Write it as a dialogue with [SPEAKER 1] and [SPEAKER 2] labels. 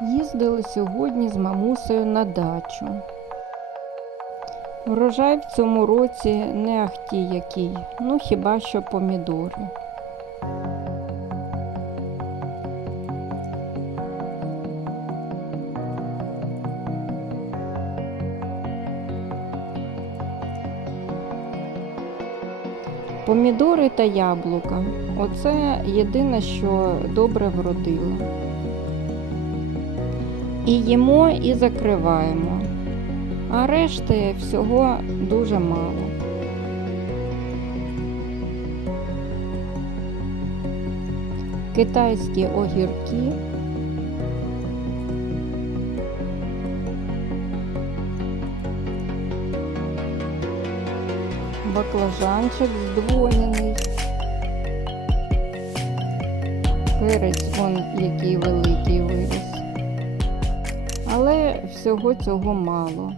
[SPEAKER 1] Їздили сьогодні з мамусею на дачу. Врожай в цьому році не ахті який, ну хіба що помідори. Помідори та яблука. Оце єдине, що добре вродило. І їмо, і закриваємо. А решти всього дуже мало. Китайські огірки. Баклажанчик здвоєний. Перець вон який великий Всього цього мало.